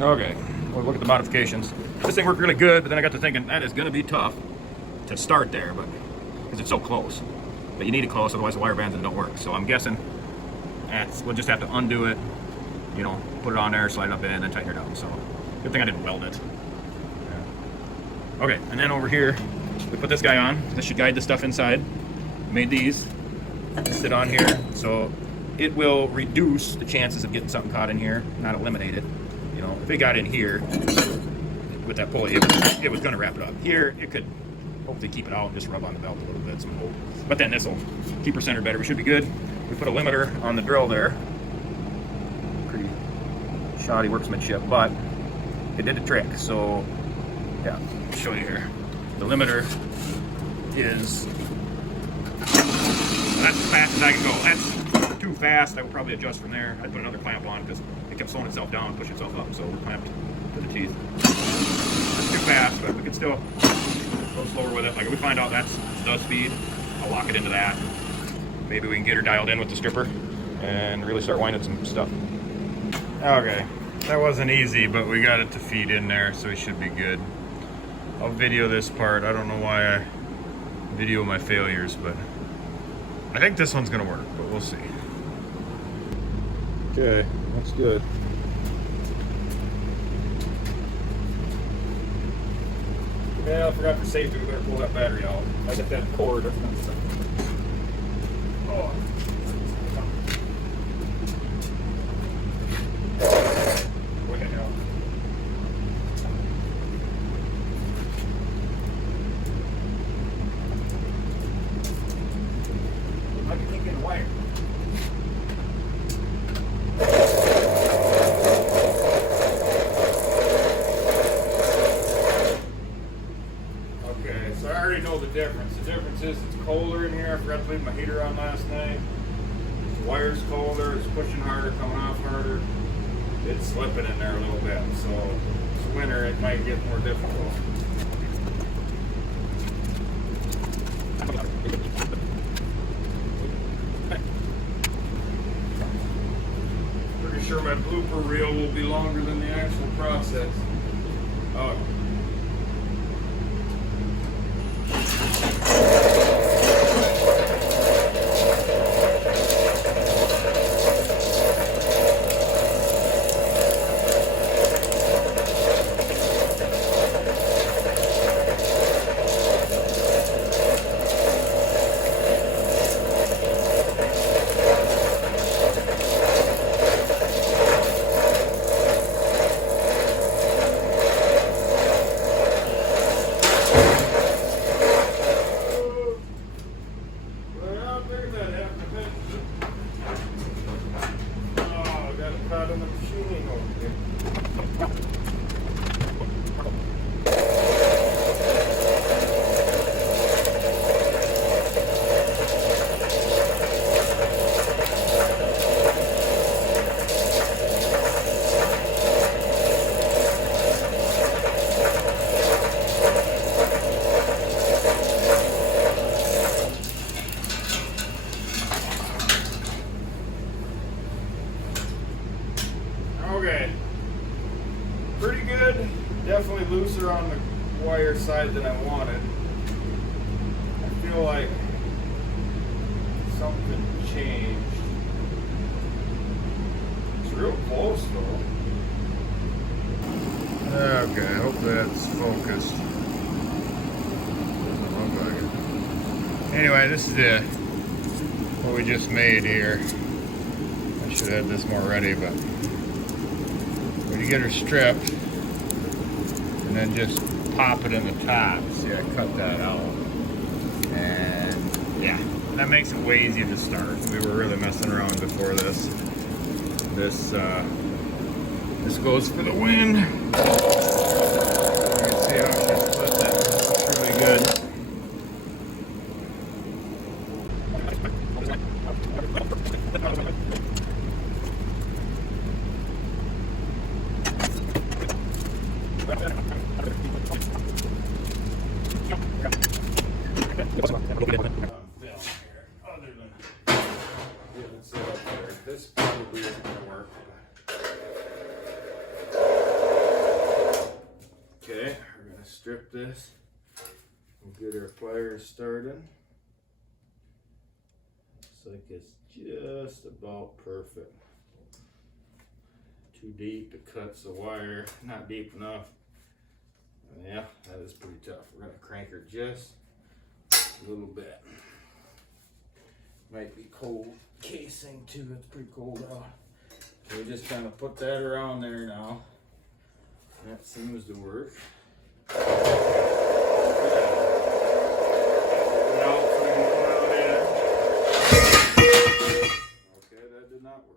Okay, we'll look at the modifications. This thing worked really good, but then I got to thinking that is going to be tough to start there, but because it's so close. But you need it close, otherwise the wire bands don't work. So I'm guessing we'll just have to undo it, you know, put it on there, slide it up in, and then tighten it down. So good thing I didn't weld it. Yeah. Okay, and then over here, we put this guy on. This should guide the stuff inside. Made these sit on here, so it will reduce the chances of getting something caught in here, not eliminate it. You know, if it got in here with that pulley, it was going to wrap it up. Here, it could hopefully keep it out and just rub on the belt a little bit, some hope. But then this will keep her centered better. We should be good. We put a limiter on the drill there. Pretty shoddy workmanship, but it did the trick. So, yeah, I'll show you here. The limiter is, that's as fast as I can go. That's too fast. I will probably adjust from there. I'd put another clamp on because it kept slowing itself down and push itself up. So we're clamped to the teeth. That's too fast, but we can still go slower with it. Like if we find out that's the speed, I'll lock it into that. Maybe we can get her dialed in with the stripper and really start winding some stuff. Okay, that wasn't easy, but we got it to feed in there, so we should be good. I'll video this part. I don't know why I video my failures, but I think this one's gonna work, but we'll see. Okay, that's good. Yeah, I forgot for safety, we better pull that battery out. I got that cord. Oh. What the hell? I can't get a wire. Okay, so I already know the difference. The difference is it's colder in here. I forgot to leave my heater on last night. The wire's colder, it's pushing harder, coming off harder. It's slipping in there a little bit, so this winter it might get more difficult. Pretty sure my blooper reel will be longer than the actual process. Oh. Okay, pretty good. Definitely looser on the wire side than I wanted. I feel like something changed. It's real close though. Okay, I hope that's focused. Doesn't look like it. Anyway, this is what we just made here. I should have this more ready, but when you get her stripped and then just pop it in the top. See, I cut that out. And yeah, that makes it way easier to start. We were really messing around before this. This goes for the wind. You can see how she splits it. Looks really good. This probably isn't going to work. strip this. We'll get our pliers started. Looks like it's just about perfect. Too deep, it cuts the wire. Not deep enough. Yeah, that is pretty tough. We're gonna crank her just a little bit. Might be cold casing too, it's pretty cold out. So we just kind of put that around there now. That seems to work. Okay, that did not work.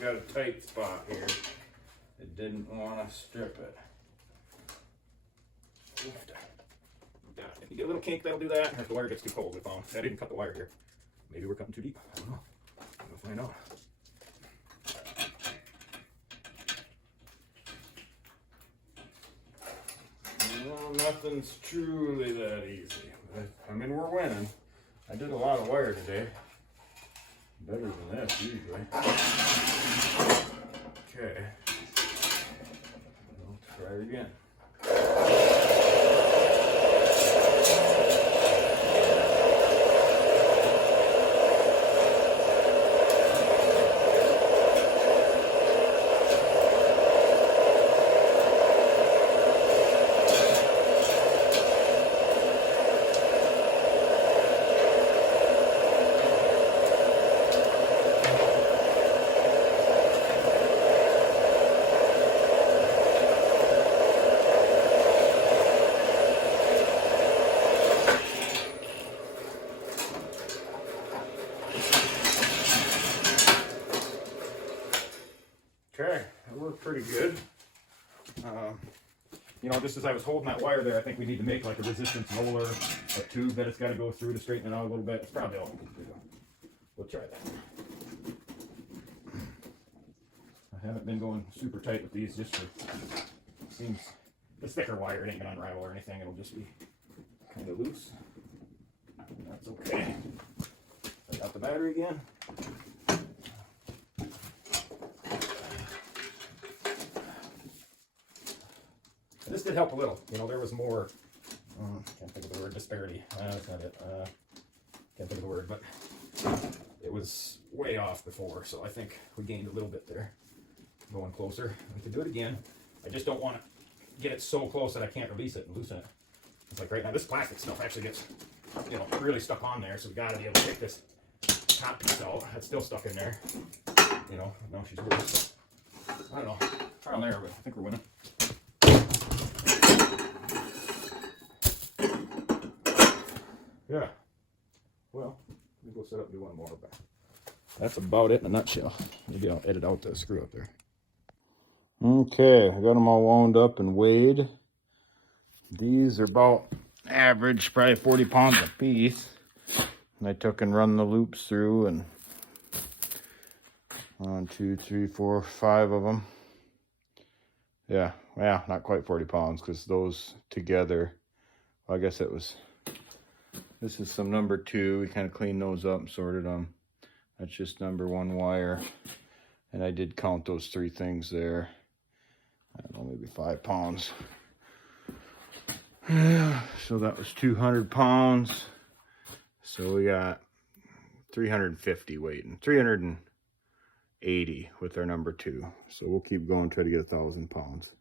Got a tight spot here. It didn't want to strip it. Yeah, if you get a little kink, that'll do that. And if the wire gets too cold, we found. I didn't cut the wire here. Maybe we're cutting too deep. I don't know. We'll find out. Well, nothing's truly that easy. I mean, we're winning. I did a lot of wire today. Better than this, usually. Okay. We'll try it again. Okay, that worked pretty good. You know, just as I was holding that wire there, I think we need to make like a resistance roller, a tube that it's got to go through to straighten it out a little bit. It's probably all we can do. We'll try that. I haven't been going super tight with these just for, it seems, the thicker wire, it ain't gonna unravel or anything. It'll just be kind of loose. That's okay. I got the battery again. This did help a little. You know, there was more, can't think of the word, disparity. That's not it. Can't think of the word, but it was way off before, so I think we gained a little bit there. Going closer. We can do it again. I just don't want to get it so close that I can't release it and loosen it. It's like right now, this plastic stuff actually gets, you know, really stuck on there, so we got to be able to take this top piece out. That's still stuck in there. You know, now she's loose. I don't know. Trial and error, but I think we're winning. Yeah. Well, let me go set up and do one more. But that's about it in a nutshell. Maybe I'll edit out the screw up there. Okay, I got them all wound up and weighed. These are about average, probably 40 pounds a piece. And I took and run the loops through, and 1, 2, 3, 4, 5 of them. Yeah, not quite 40 pounds because those together, well, I guess it was. This is some number 2. We kind of cleaned those up and sorted them. That's just number 1 wire. And I did count those 3 things there. I don't know, maybe 5 pounds. Yeah, so that was 200 pounds. So we got 350 weighting, 380 with our number 2. So we'll keep going, try to get 1,000 pounds.